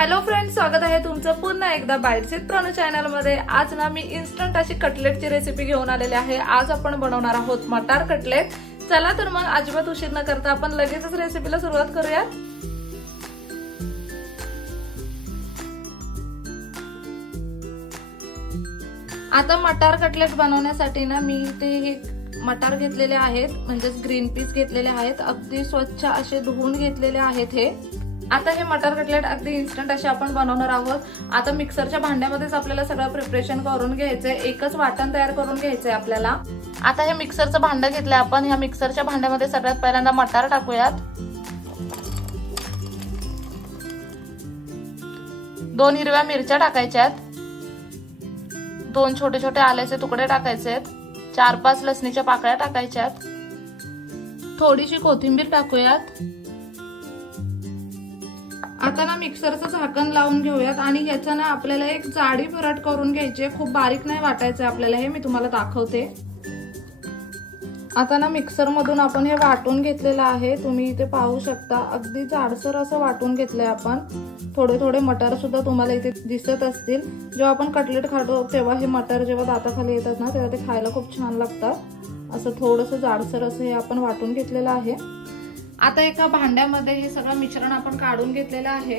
Hello friends, स्वागत आहे तुमचं पुन्हा एकदा बाईट्स विथ प्रणू चॅनल मध्ये। आज ना मी इन्स्टंट अशी कटलेटची रेसिपी घेऊन आलेली आहे। आज आपण बनवणार आहोत मटार कटलेट। चला तर मग अजिबात उशीर न करता आपण लगेचच रेसिपीला सुरुवात करूया। आता मटार कटलेट बनवण्यासाठी ना मी इथे हे मटार घेतलेले आहेत, म्हणजे ग्रीन पीस घेतलेले आहेत, अगदी स्वच्छ असे धुवून घेतलेले आहेत हे। आता हे मटार कटलेट अगदी इन्स्टंट असे आपण बनवणार आहोत। आता मिक्सरच्या भांड्यामध्येच आपल्याला सगळं प्रिपरेशन करून घ्यायचंय, एकच वाटण तयार करून घ्यायचंय आपल्याला। आता हे मिक्सरचं भांडं घेतलंय आपण। ह्या मिक्सरच्या भांड्यामध्ये सगळ्यात पहिल्यांदा मटार टाकूयात। 2 हिरव्या मिरच्या टाकायच्यात, 2 छोटे छोटे आल्याचे तुकडे टाकायचेत, 4-5 लसणीच्या पाकळ्या टाकायच्यात, थोडीशी कोथिंबीर टाकूयात। आता ना मिक्सरचं झाकण लावून घेऊयात आणि ह्याचं ना आपल्याला एक जाडी भरट करून घ्यायची, खूप बारीक नाही वाटायचं आपल्याला, हे मी तुम्हाला दाखवते। आता ना मिक्सर मधून आपण हे वाटून घेतलेलं आहे, तुम्ही इथे पाहू शकता। अगदी जाडसर असं वाटून घेतलंय आपण। थोडे थोडे मटार सुद्धा तुम्हाला इथे दिसत असतील। जेव्हा आपण कटलेट खातो तेव्हा हे मटार जेव्हा दाताखाली येतात ना तेव्हा ते खायला खूप छान लागतात। असं थोडंसं जाडसर असं हे आपण वाटून घेतलेलं आहे। आता एका भांड्यामध्ये हे सगळं मिश्रण आपण काढून घेतलेलं आहे।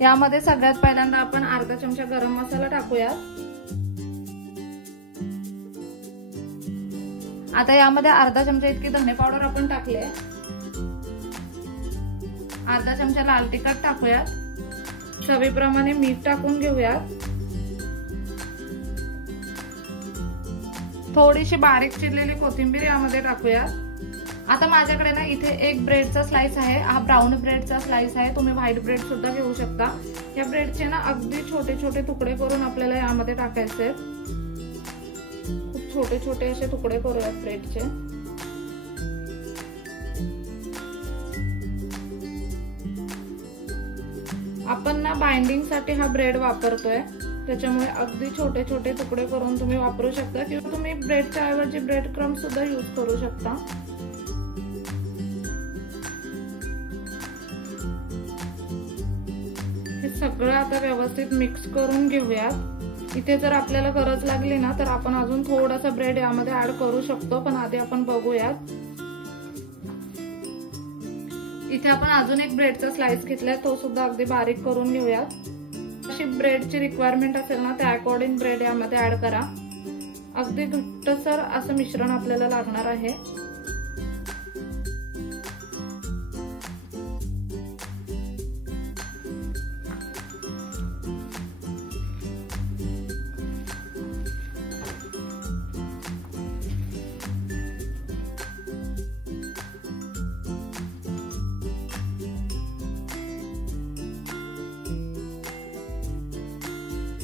यामध्ये सगळ्यात पहिल्यांदा आपण अर्धा चमचा गरम मसाला टाकूया। आता यामध्ये अर्धा चमचा इतकी धने पावडर आपण टाकले, अर्धा चमचा लाल तिखट टाकूयात, चवीप्रमाणे मीठ टाकून घेऊयात, थोडीशी बारीक चिरलेली कोथिंबीर यामध्ये टाकूयात। आता माझ्याकडे ना इथे एक ब्रेडचा स्लाइस आहे, हा ब्राउन ब्रेडचा स्लाइस आहे, तुम्ही व्हाईट ब्रेड सुद्धा घेऊ शकता। या ब्रेडचे ना अगदी छोटे छोटे तुकडे करून आपल्याला यामध्ये टाकायचे आहेत। खूप छोटे छोटे असे तुकडे करूयात ब्रेडचे। आपण ना बाइंडिंग साठी हा ब्रेड वापरतोय, त्याच्यामुळे अगदी छोटे छोटे तुकडे करून तुम्ही वापरू शकता, किंवा तुम्ही ब्रेडच्या ऐवजी ब्रेड क्रम्ब सुद्धा यूज करू शकता। हे सगळं आता व्यवस्थित मिक्स करून घेऊयात। इथे जर आपल्याला गरज लागली ना तर आपण अजून थोडासा ब्रेड यामध्ये ऍड करू शकतो, पण आधी आपण बघूयात। इथे आपण अजून एक ब्रेडचा स्लाइस घेतलाय, तो सुद्धा अगदी बारीक करून घेऊयात। अशी ब्रेडची रिक्वायरमेंट असेल ना त्या अकॉर्डिंग ब्रेड यामध्ये ऍड करा। अगदी घट्टसर असं मिश्रण आपल्याला लागणार आहे।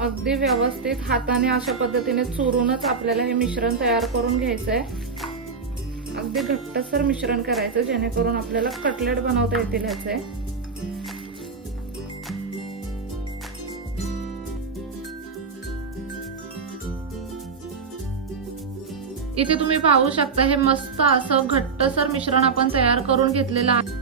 अगदी व्यवस्थित हाताने अशा पद्धतीने चुरूनच आपल्याला हे मिश्रण तयार करून घ्यायचंय। अगदी घट्टसर मिश्रण करायचं, जेणेकरून आपल्याला कटलेट बनवता येतील ह्याचे। इथे तुम्ही पाहू शकता हे मस्त असं घट्टसर मिश्रण आपण तयार करून घेतलेलं आहे।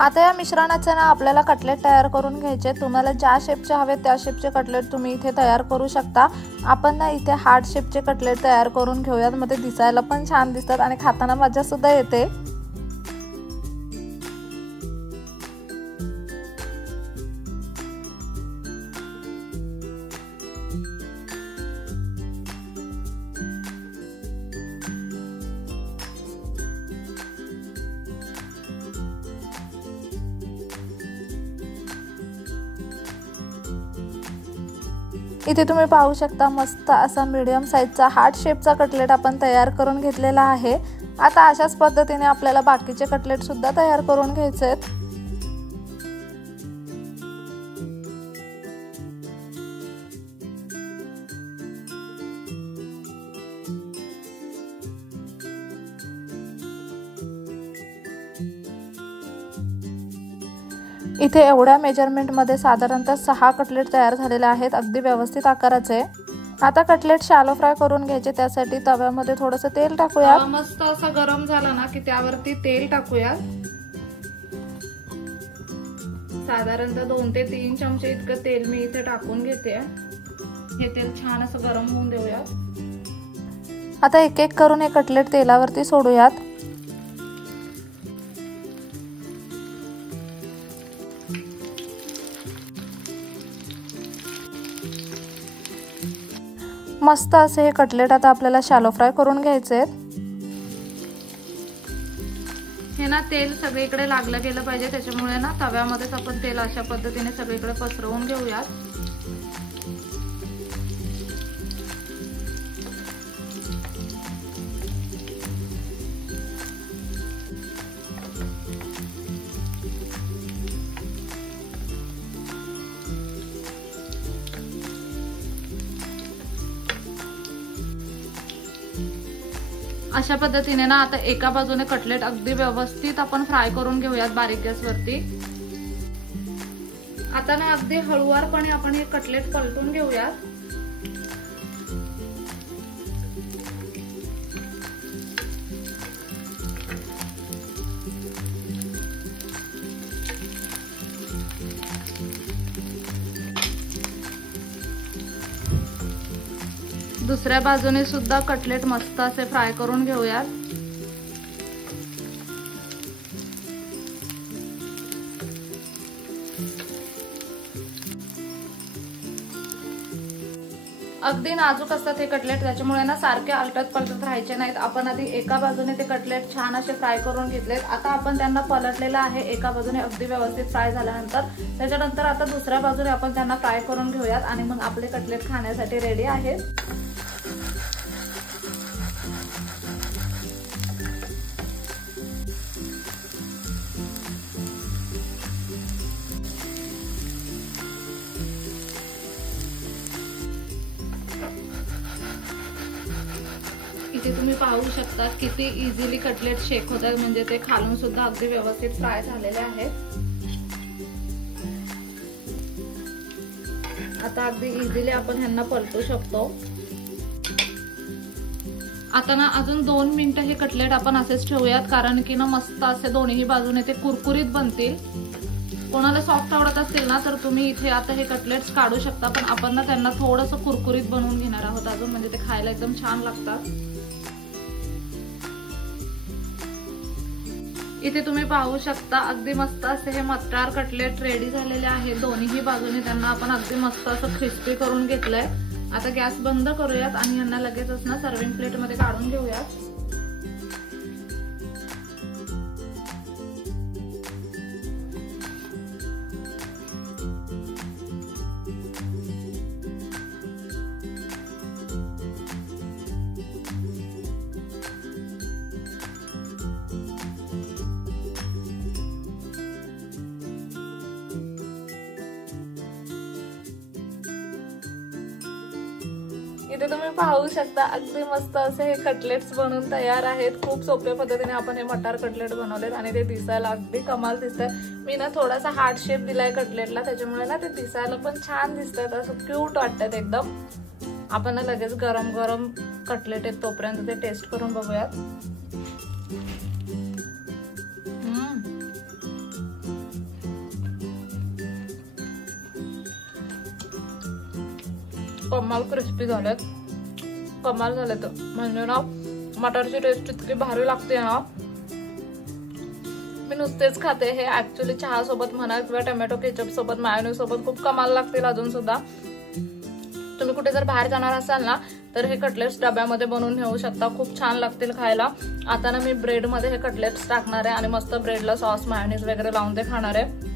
आता या मिश्रणाचे ना आपल्याला कटलेट तयार करून घ्यायचे। तुम्हाला ज्या शेपचे हवे त्या शेपचे कटलेट तुम्ही इथे तयार करू शकता। आपण ना इथे हार्ट शेपचे कटलेट तयार करून घेऊयात, मग ते दिसायला पण छान दिसतात आणि खाताना मजा सुद्धा येते। इथे तुम्ही पाहू शकता मस्त असा मीडियम साईजचा हार्ट शेपचा कटलेट आपण तयार करून घेतलेला आहे। आता अशाच पद्धतीने आपल्याला बाकीचे कटलेट सुद्धा तयार करून घ्यायचे आहेत। इथे एवढ्या मेजरमेंट मध्ये साधारणतः 6 कटलेट तयार झालेले आहेत, अगदी व्यवस्थित आकाराचे। आता कटलेट शॅलो फ्राय करून घ्यायचे, त्यासाठी तव्यामध्ये थोडंसं तेल टाकूया। मस्त असं गरम झाला ना की त्यावरती तेल टाकूया। साधारणतः 2 ते 3 चमचे इतकं तेल मी इथे टाकून घेते। हे तेल छान असं गरम होऊन देऊयात। आता एक एक करून हे कटलेट तेलावरती सोडूयात। मस्त असे हे कटलेट आता आपल्याला शॅलो फ्राय करून घ्यायचे आहेत। हे ना तेल सगळीकडे लागलं गेलं पाहिजे, त्याच्यामुळे ना तव्यामध्येच आपण तेल अशा पद्धतीने सगळीकडे पसरवून घेऊयात। अशा पद्धतीने ना आता एका बाजूने कटलेट अगदी व्यवस्थित आपण फ्राय करून घेऊयात बारीक गॅसवरती। आता ना अगदी हळूवारपणे आपण हे कटलेट पलटून घेऊयात। दुसऱ्या बाजूने सुद्धा कटलेट मस्त असे फ्राय करून घेऊयात। अगदी नाजूक असतात हे कटलेट, त्याच्यामुळे ना सारखे अलटत पलटत राहायचे नाहीत। आपण आधी एका बाजूने ते कटलेट छान असे फ्राय करून घेतलेत। आता आपण त्यांना पलटलेलं आहे एका बाजूने अगदी व्यवस्थित फ्राय झाल्यानंतर। त्याच्यानंतर आता दुसऱ्या बाजूने आपण त्यांना फ्राय करून घेऊयात आणि मग आपले कटलेट खाण्यासाठी रेडी आहेत। इथे तुम्ही पाहू शकता किती इझिली कटलेट शेक होतात, म्हणजे ते खालून सुद्धा अगदी व्यवस्थित फ्राय झालेले आहेत। आता अगदी इझिली आपण ह्यांना पलटू शकतो। आता ना अजून 2 मिनिटं हे कटलेट आपण असेच ठेवूयात, कारण की ना मस्त असे दोन्ही बाजूने ते कुरकुरीत बनतील। कोणाला सॉफ्ट आवडत असतील ना तर तुम्ही इथे आता हे कटलेट्स काढू शकता, पण आपण ना त्यांना थोडंसं कुरकुरीत बनवून घेणार आहोत अजून, म्हणजे ते खायला एकदम छान लागतात। इथे तुम्ही पाहू शकता अगदी मस्त असे हे मटार कटलेट रेडी झालेले आहेत। दोन्ही बाजूने त्यांना आपण अगदी मस्त असं क्रिस्पी करून घेतलंय। आता गॅस बंद करूयात आणि यांना लगेचच ना सर्विंग प्लेट मध्ये काढून घेऊयात। इथे तुम्ही पाहू शकता अगदी मस्त असे हे कटलेट्स बनवून तयार आहेत। खूप सोप्या पद्धतीने आपण हे मटार कटलेट बनवलेत आणि ते दिसायला अगदी कमाल दिसतंय। मी ना थोडासा हार्ट शेप दिलाय कटलेटला, त्याच्यामुळे ना ते दिसायला पण छान दिसतात, असं क्यूट वाटतात एकदम। आपण ना लगेच गरम गरम कटलेट आहेत तोपर्यंत ते टेस्ट करून बघूयात। कमाल क्रिस्पी झालेत, कमाल झालेत। म्हणजे ना मटारची टेस्ट इतकी भारी लागते ना, मी नुसतेच खाते। हे ऍक्च्युअली चहा सोबत म्हणा किंवा टोमॅटो केचप सोबत, मायोनीज सोबत खूप कमाल लागतील अजून सुद्धा। तुम्ही कुठे जर बाहेर जाणार असाल ना तर हे कटलेट्स डब्यामध्ये बनवून नेऊ शकता, खूप छान लागतील खायला। आता ना मी ब्रेड मध्ये हे कटलेट्स टाकणार आहे आणि मस्त ब्रेडला सॉस मायोनीज वगैरे लावून ते खाणार आहे।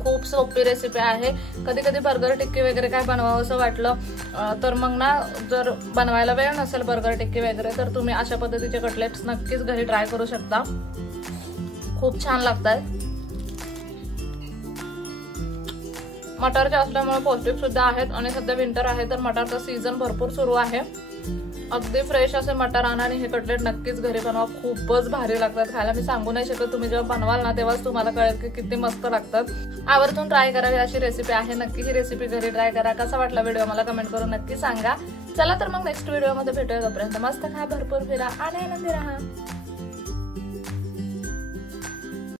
खूप सोपी रेसिपी आहे। कधी कधी बर्गर टिक्की वगैरे काय बनवावं असं वाटलं तर मग ना जर बनवायला वेळ नसेल बर्गर टिक्की वगैरे तर तुम्ही अशा पद्धतीचे कटलेट्स नक्कीच घरी ट्राय करू शकता, खूप छान लागतात। मटारचे असल्यामुळे पौष्टिक सुद्धा आहेत आणि सध्या विंटर आहे तर मटारचा सीझन भरपूर सुरू आहे। अगदी फ्रेश असे मटार आणा आणि हे कटलेट नक्कीच घरी बनवा, खूपच भारी लागतात खायला। मी सांगू नाही शकत, तुम्ही जेव्हा बनवाल ना तेव्हाच तुम्हाला कळेल की किती मस्त लागतात। आवर्जून ट्राय करावी अशी रेसिपी आहे, नक्की ही रेसिपी घरी ट्राय करा। कसा वाटला व्हिडिओ मला कमेंट करून नक्की सांगा। चला तर मग नेक्स्ट व्हिडिओ मध्ये भेटूया, तोपर्यंत मस्त खा, भरपूर फिरा आणि आनंदी राहा।